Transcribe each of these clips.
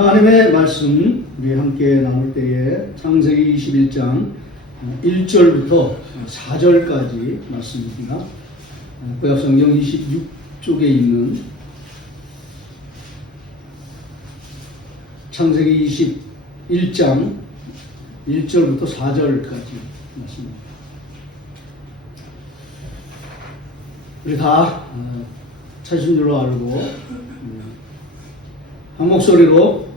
하나님의 말씀 우리 함께 나눌 때에 창세기 21장 1절부터 4절까지 말씀입니다. 구약성경 26쪽에 있는 창세기 21장 1절부터 4절까지 말씀입니다. 우리 다 찾으신 줄로 알고 한 목소리로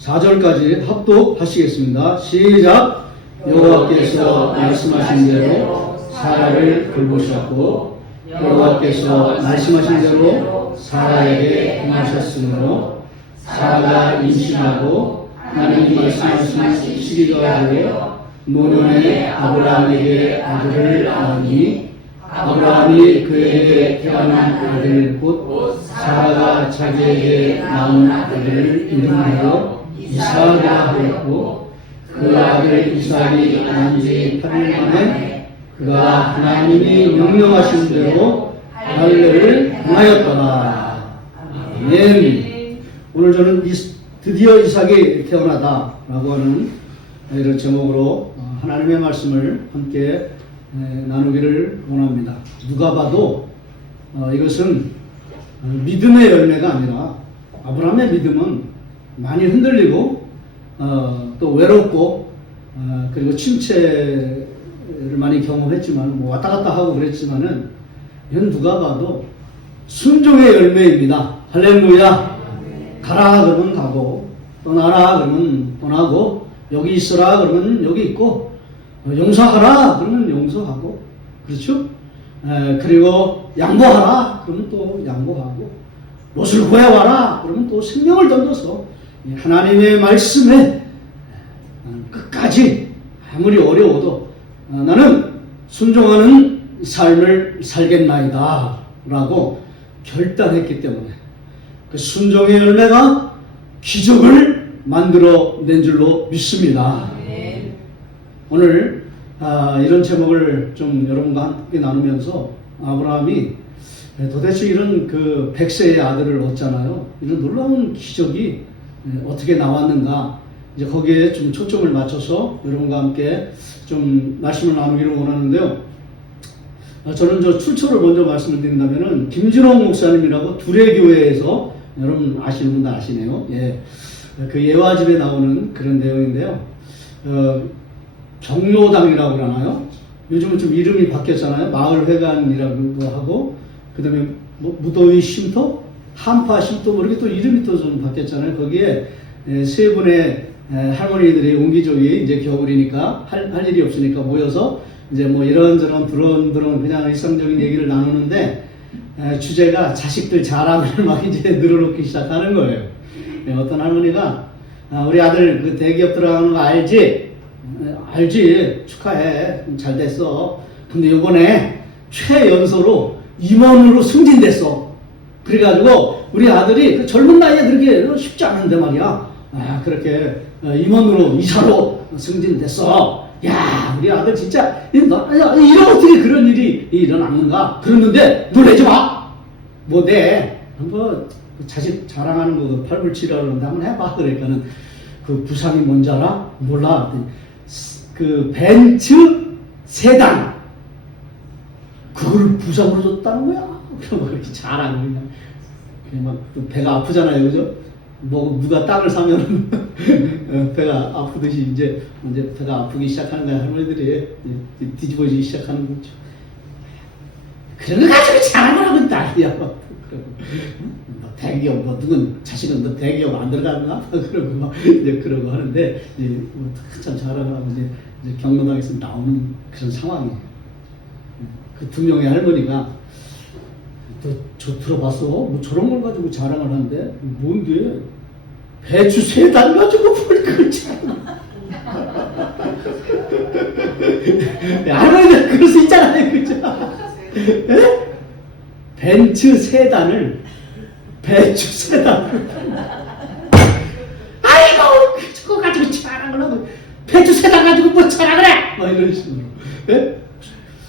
4절까지 합독하시겠습니다. 시작! 여호와께서 말씀하신 대로 사라를 돌보셨고 여호와께서 말씀하신 대로 사라에게 행하셨으므로 사라가 임신하고 하나님이 말씀하신 시기가 되어 노년에 아브라함에게 아들을 낳으니 아브라함이 그에게 태어난 아들 곧 사라가 자기에게 낳은 아들을 이름하여 이삭이라 하였고 그 아들 이삭이 난 지 8일 만에 그가 하나님이 명령하신 대로 할례를 행하였더라. 아멘. 오늘 저는 드디어 이삭이 태어나다라고 하는 이런 제목으로 하나님의 말씀을 함께 나누기를 원합니다. 누가 봐도 이것은 믿음의 열매가 아니라 아브라함의 믿음은 많이 흔들리고 또 외롭고 그리고 침체를 많이 경험했지만 뭐 왔다 갔다 하고 그랬지만은 이건 누가 봐도 순종의 열매입니다. 할렐루야. 가라 그러면 가고 떠나라 그러면 떠나고 여기 있어라 그러면 여기 있고 용서하라 그러면 용서하고 그렇죠? 그리고 양보하라 그러면 또 양보하고 못을 구해와라 그러면 또 생명을 던져서 하나님의 말씀에 끝까지 아무리 어려워도 나는 순종하는 삶을 살겠나이다 라고 결단했기 때문에 그 순종의 열매가 기적을 만들어낸 줄로 믿습니다. 오늘 이런 제목을 좀 여러분과 함께 나누면서 아브라함이 도대체 이런 그 100세의 아들을 얻잖아요. 이런 놀라운 기적이 어떻게 나왔는가 이제 거기에 좀 초점을 맞춰서 여러분과 함께 좀 말씀을 나누기를 원하는데요. 저는 저 출처를 먼저 말씀을 드린다면은 김진홍 목사님이라고 두레교회에서 여러분 아시는 분도 아시네요. 예, 그 예화집에 나오는 그런 내용인데요. 경로당이라고 그러나요? 요즘은 좀 이름이 바뀌었잖아요. 마을회관이라고도 하고, 그 다음에 뭐 무더위 쉼터? 한파 쉼터? 뭐 이렇게 또 이름이 또 좀 바뀌었잖아요. 거기에 세 분의 할머니들이 옹기종기 이제 겨울이니까 할 일이 없으니까 모여서 이제 뭐 이런저런 드론드론 그냥 일상적인 얘기를 나누는데 주제가 자식들 자랑을 막 이제 늘어놓기 시작하는 거예요. 어떤 할머니가 우리 아들 그 대기업 들어가는 거 알지? 알지. 축하해. 잘 됐어. 근데 요번에 최연소로 임원으로 승진됐어. 그래가지고 우리 아들이 그 젊은 나이에 그렇게 쉽지 않은데 말이야. 그렇게 임원으로 이사로 승진됐어. 야, 우리 아들 진짜 이런 어떻게 그런 일이 일어났는가? 그랬는데 놀라지 마. 뭐네? 뭐 자식 자랑하는 거 팔불치라고 그러는데 한번 해봐. 그러니까는 그 부상이 뭔지 알아? 몰라. 그 벤츠 세단 그걸 부상으로 줬다는 거야. 그럼 그렇게 잘하고 그냥 막 배가 아프잖아요, 그죠? 뭐 누가 땅을 사면은 배가 아프듯이 이제 배가 아프기 시작하는 거야. 할머니들이 뒤집어지기 시작하는 거죠. 그런 거 가지고 자랑을 하고 난리야. 뭐 대기업 뭐 누군 자식은 너 대기업 안 들어갔나? 그러고 막 이제 그러고 하는데 이제 뭐 한참 자랑을 하고 이제 경로당에서 나오는 그런 상황이에요. 그 두 명의 할머니가 저 들어봤어? 뭐 저런 걸 가지고 자랑을 하는데 뭔데? 배추 3단 가지고 그걸 자랑. 할머니들 그럴 수 있잖아요, 그죠? 벤츠 3단을 배추 3단. 아이고, 그거 가지고 자랑을 하고 배추 3단 가지고 뭐 자랑을 해? 막 이런 식으로. 예?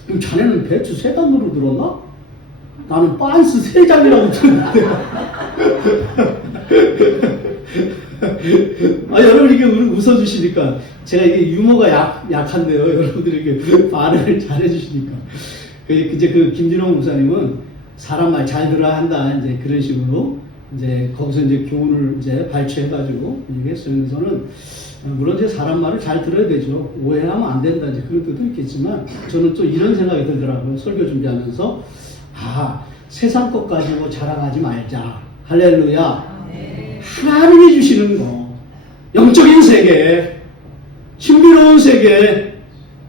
그럼 자네는 배추 3단으로 들었나? 나는 빤스 3장이라고 들었는데. 여러분 이게 웃어주시니까 제가 이게 유머가 약한데요. 여러분들이 이렇게 반응을 잘해주시니까. 이제 그 김진홍 목사님은 사람 말 잘 들어야 한다. 이제 그런 식으로 이제 거기서 이제 교훈을 이제 발췌해가지고 얘기했어요. 그래서 저는 물론 이제 사람 말을 잘 들어야 되죠. 오해하면 안 된다. 이제 그런 뜻도 있겠지만 저는 또 이런 생각이 들더라고요. 설교 준비하면서 세상 것 가지고 자랑하지 말자. 할렐루야. 하나님이 주시는 거, 영적인 세계, 신비로운 세계,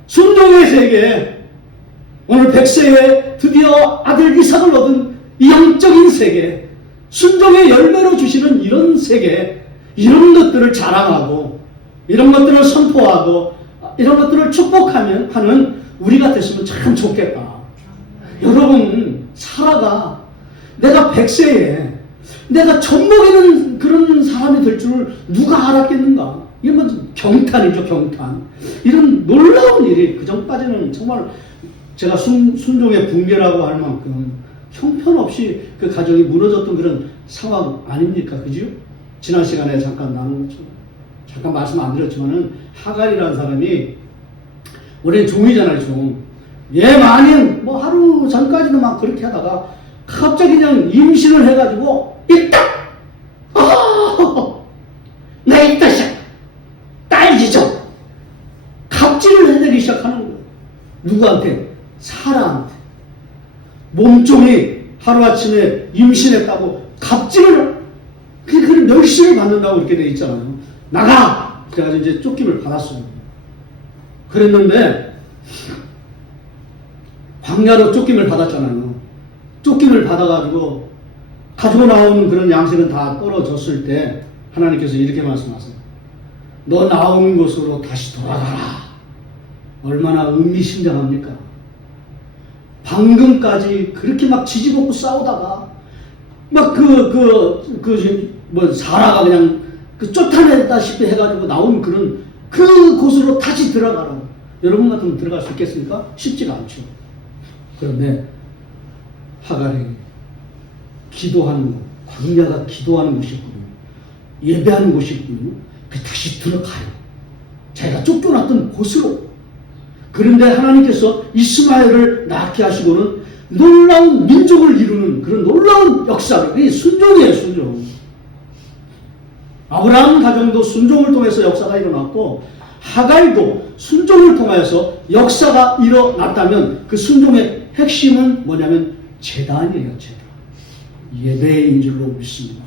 순종의 세계, 오늘 100세에 드디어 아들 이삭을 얻은 이 영적인 세계, 순종의 열매로 주시는 이런 세계, 이런 것들을 자랑하고, 이런 것들을 선포하고, 이런 것들을 축복하면 하는 우리가 됐으면 참 좋겠다. 여러분, 사라가 내가 100세에 내가 젖먹이는 그런 사람이 될 줄 누가 알았겠는가? 이건 경탄이죠, 경탄. 이런 놀라운 일이 그 전까지는 정말 제가 순종의 붕괴라고 할 만큼 형편없이 그 가정이 무너졌던 그런 상황 아닙니까? 그죠? 지난 시간에 잠깐 잠깐 말씀 안 드렸지만은 하갈이라는 사람이 원래 종이잖아요, 종. 얘 마님 뭐 하루 전까지는 막 그렇게 하다가 갑자기 그냥 임신을 해가지고 있다! 나 있다 시작! 딸기죠! 갑질을 해내기 시작하는 거예요. 누구한테? 사라한테. 몸종이 하루아침에 임신했다고 갑질을, 그런 멸시를 받는다고 이렇게 돼 있잖아요. 나가! 그래가지고 이제 쫓김을 받았어요. 그랬는데, 광야로 쫓김을 받았잖아요. 쫓김을 받아가지고 가지고 나오는 그런 양식은 다 떨어졌을 때 하나님께서 이렇게 말씀하세요. 너 나온 곳으로 다시 돌아가라. 얼마나 의미심장합니까? 방금까지 그렇게 막 지지볶고 싸우다가 막 사라가 그냥 쫓아내다시피 해가지고 나온 그런 그 곳으로 다시 들어가라. 여러분 같으면 들어갈 수 있겠습니까? 쉽지가 않죠. 그런데 하갈이 기도하는 곳, 광야가 기도하는 곳이군요. 예배하는 곳이군요. 다시 들어가요. 자기가 쫓겨났던 곳으로. 그런데 하나님께서 이스마엘을 낳게 하시고는 놀라운 민족을 이루는 그런 놀라운 역사를, 이 순종이에요, 순종. 아브라함 가정도 순종을 통해서 역사가 일어났고, 하갈도 순종을 통해서 역사가 일어났다면 그 순종의 핵심은 뭐냐면 제단이에요, 제단. 예배인 줄로 믿습니다.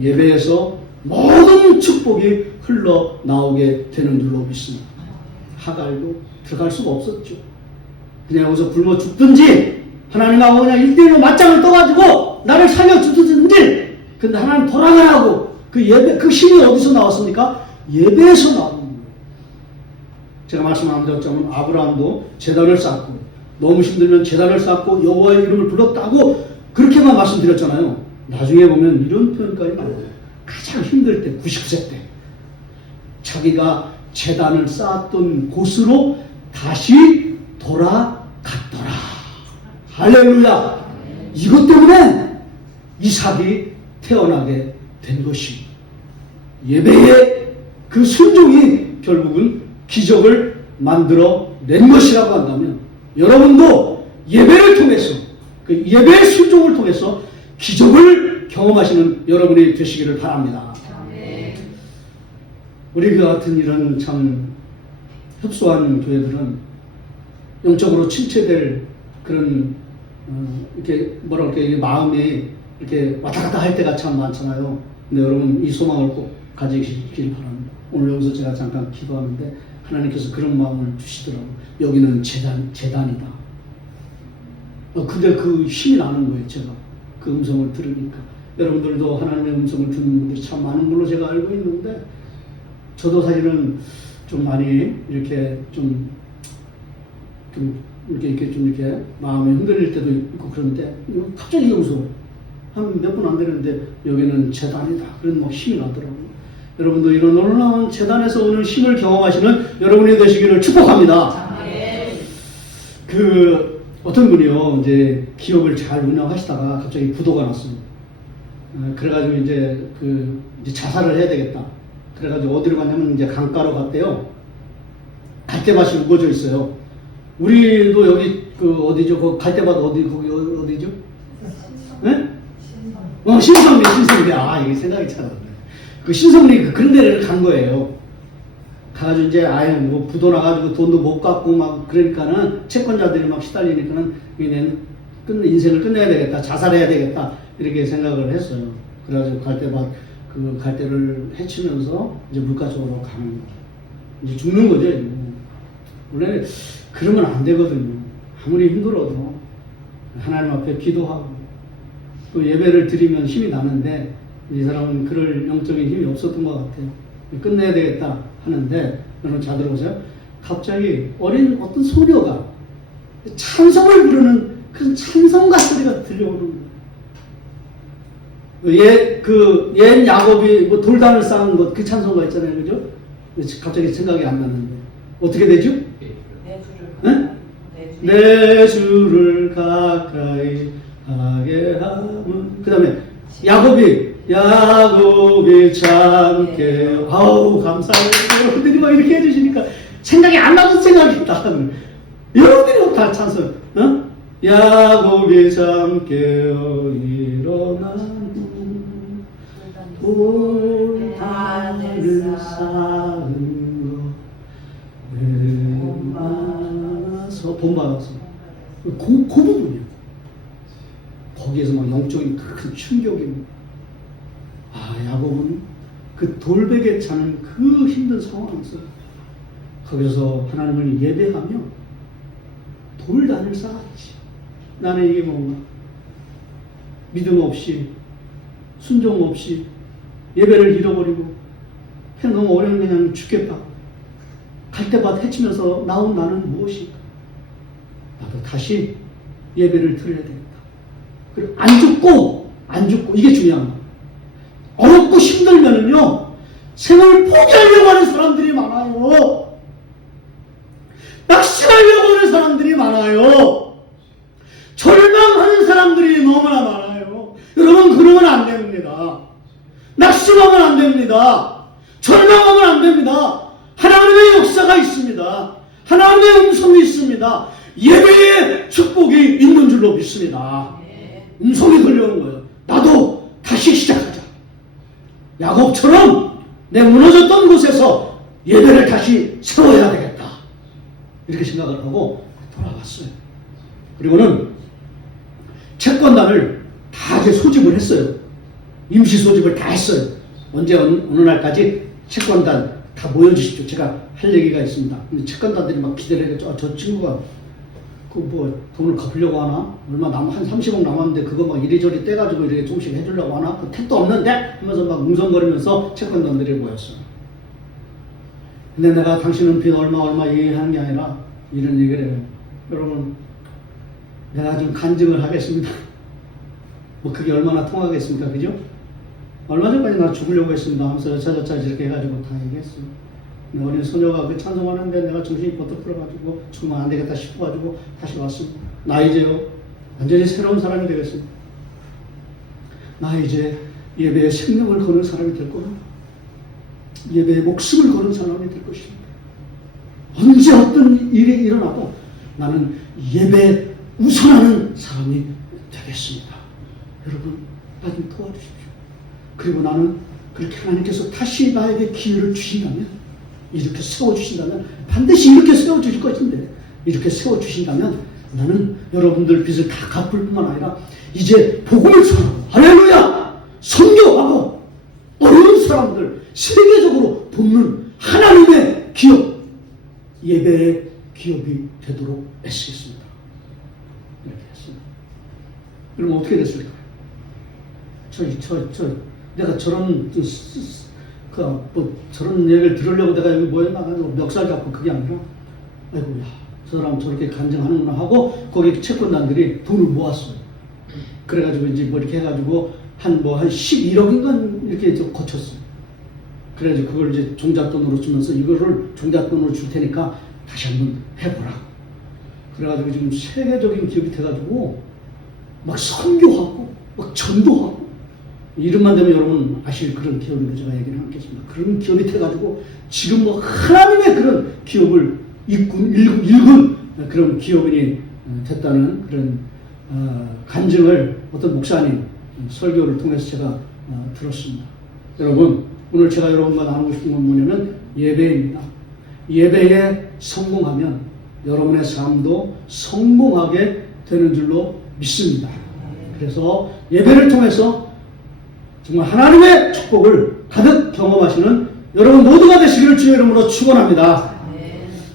예배에서 모든 축복이 흘러나오게 되는 줄로 믿습니다. 하갈도 들어갈 수가 없었죠. 그냥 여기서 굶어 죽든지 하나님하고 그냥 1대1로 맞짱을 떠가지고 나를 살려주든지, 근데 하나님 돌아가라고 그 예배, 그 힘이 어디서 나왔습니까? 예배에서 나오는 거예요. 제가 말씀 안 드렸자면 아브라함도 제단을 쌓고 너무 힘들면 제단을 쌓고 여호와의 이름을 불렀다고 그렇게만 말씀드렸잖아요. 나중에 보면 이런 표현까지 나와요. 가장 힘들 때, 90세 때 자기가 제단을 쌓았던 곳으로 다시 돌아갔더라. 할렐루야. 이것 때문에 이삭이 태어나게 된 것이, 예배의 그 순종이 결국은 기적을 만들어 낸 것이라고 한다면, 여러분도 예배를 통해서, 그 예배의 순종을 통해서 기적을 경험하시는 여러분이 되시기를 바랍니다. 우리 그 같은 이런 참 협소한 교회들은 영적으로 침체될 그런 이렇게 뭐라 그럴까, 마음이 이렇게 왔다 갔다 할 때가 참 많잖아요. 근데 여러분 이 소망을 꼭 가지시길 바랍니다. 오늘 여기서 제가 잠깐 기도하는데 하나님께서 그런 마음을 주시더라고요. 여기는 재단이다. 근데 그 힘이 나는 거예요. 제가 그 음성을 들으니까. 여러분들도 하나님의 음성을 듣는 분들이 참 많은 걸로 제가 알고 있는데, 저도 사실은 좀 많이 이렇게 좀 이렇게 마음이 흔들릴 때도 있고 그런데 갑자기 여기서 한 몇 분 안 되는데 여기는 재단이다. 그런 막 힘이 나더라고요. 여러분도 이런 놀라운 재단에서 오는 힘을 경험하시는 여러분이 되시기를 축복합니다. 어떤 분이요, 이제 기업을 잘 운영하시다가 갑자기 부도가 났어요. 그래가지고 이제 자살을 해야 되겠다. 그래가지고 어디로 갔냐면 이제 강가로 갔대요. 갈대밭이 우거져 있어요. 우리도 여기 어디죠? 그 갈대밭 거기 어디죠? 네? 신성리. 아, 이게 생각이 잘 안 나네. 그 신성리 그런 데를 간 거예요. 가가지고 이제 아예 뭐 부도 나가지고 돈도 못 갚고 막 그러니까는 채권자들이 막 시달리니까는 그냥 인생을 끝내야 되겠다, 자살해야 되겠다 이렇게 생각을 했어요. 그래가지고 그 갈대를 헤치면서 이제 물가 쪽으로 가는 거. 이제 죽는 거죠. 원래 그러면 안 되거든요. 아무리 힘들어도 하나님 앞에 기도하고 또 예배를 드리면 힘이 나는데 이 사람은 그럴 영적인 힘이 없었던 것 같아요. 끝내야 되겠다 하는데 여러분 잘 들어보세요. 갑자기 어린 어떤 소녀가 찬송을 부르는 그 찬송가 소리가 들려오는 거예요. 옛 야곱이 뭐 돌단을 쌓은 것 그 찬송가 있잖아요, 그죠? 갑자기 생각이 안 나는데 어떻게 되죠? 내 주를 가까이 하게 하면 그 다음에 야곱이 참게 아우 감사해요. 여러분들이 막 이렇게 해주시니까 생각이 안 나서 생각이 딱 여러분들이 다 찬송 야곱이 참게요 일어나는 돌단을 쌓은 것 본받아서 그 부분이에요. 거기에서 막 영적인 큰 충격이 야곱은 그 돌베개 차는 그 힘든 상황에서 거기서 하나님을 예배하며 돌단을 쌓았지. 나는 이게 뭔가 믿음 없이 순종 없이 예배를 잃어버리고 그냥 너무 어려운 그냥 죽겠다. 갈대밭 헤치면서 나온 나는 무엇인가? 나도 다시 예배를 드려야 되겠다. 그리고 안 죽고 이게 중요한 거예요. 어렵고 힘들면은요 생을 포기하려고 하는 사람들이 많아요. 낙심하려고 하는 사람들이 많아요. 절망하는 사람들이 너무나 많아요. 여러분 그러면 안 됩니다. 낙심하면 안 됩니다. 절망하면 안 됩니다. 하나님의 역사가 있습니다. 하나님의 음성이 있습니다. 예배의 축복이 있는 줄로 믿습니다. 음성이 들려오는 거예요. 나도 다시 시작하자. 야곱처럼 내 무너졌던 곳에서 예배를 다시 세워야 되겠다. 이렇게 생각을 하고 돌아갔어요. 그리고는 채권단을 다 이제 소집을 했어요. 임시 소집을 다 했어요. 언제 어느 날까지 채권단 다 모여주십시오. 제가 할 얘기가 있습니다. 채권단들이 막 기대를 해서 저 친구가 돈을 갚으려고 하나? 얼마 한 30억 남았는데 그거 막 이리저리 떼가지고 이렇게 조금씩 해주려고 하나? 그 택도 없는데? 하면서 막 웅성거리면서 채권단들이 모였어요. 근데 내가 당신은 빚 얼마 얘기하는 게 아니라 이런 얘기를 해요. 여러분, 내가 좀 간증을 하겠습니다. 뭐 그게 얼마나 통하겠습니까? 그죠? 얼마 전까지 나 죽으려고 했습니다 하면서 여차저차 이렇게 해가지고 다 얘기했어요. 어린 소녀가 그 찬송하는데 내가 정신이 버뜩 들어가지고 죽으면 안 되겠다 싶어가지고 다시 왔습니다. 나 이제요 완전히 새로운 사람이 되겠습니다. 나 이제 예배에 생명을 거는 사람이 될 거야. 예배에 목숨을 거는 사람이 될 것입니다. 언제 어떤 일이 일어나도 나는 예배에 우선하는 사람이 되겠습니다. 여러분 나 좀 도와주십시오. 그리고 나는 그렇게 하나님께서 다시 나에게 기회를 주신다면 이렇게 세워주신다면 반드시 이렇게 세워주실 것인데 이렇게 세워주신다면 나는 여러분들 빚을 다 갚을 뿐만 아니라 이제 복음을 전하고 할렐루야 선교하고 어려운 사람들 세계적으로 돕는 하나님의 기업 예배의 기업이 되도록 애쓰겠습니다. 이렇게 했습니다. 그럼 어떻게 됐을까요? 내가 저런 저런 얘기를 들으려고 내가 여기 모여나가지고 멱살 잡고 그게 아니라 아이고 저 사람 저렇게 간증하는구나 하고 거기 채권단들이 돈을 모았어요. 그래가지고 이제 뭐 이렇게 해가지고 한 11억인가 이렇게 거쳤어요. 그래가지고 그걸 이제 종잣돈으로 주면서 이거를 종잣돈으로 줄 테니까 다시 한번 해보라. 그래가지고 지금 세계적인 기업이 돼가지고 막 선교하고 막 전도하고 이름만 되면 여러분 아실 그런 기업인데 제가 얘기를 하겠습니다. 그런 기업이 돼가지고 지금 뭐 하나님의 그런 기업을 일군 그런 기업인이 됐다는 그런 간증을 어떤 목사님 설교를 통해서 제가 들었습니다. 여러분, 오늘 제가 여러분과 나누고 싶은 건 뭐냐면 예배입니다. 예배에 성공하면 여러분의 삶도 성공하게 되는 줄로 믿습니다. 그래서 예배를 통해서 정말 하나님의 축복을 가득 경험하시는 여러분 모두가 되시기를 주의 이름으로 축원합니다.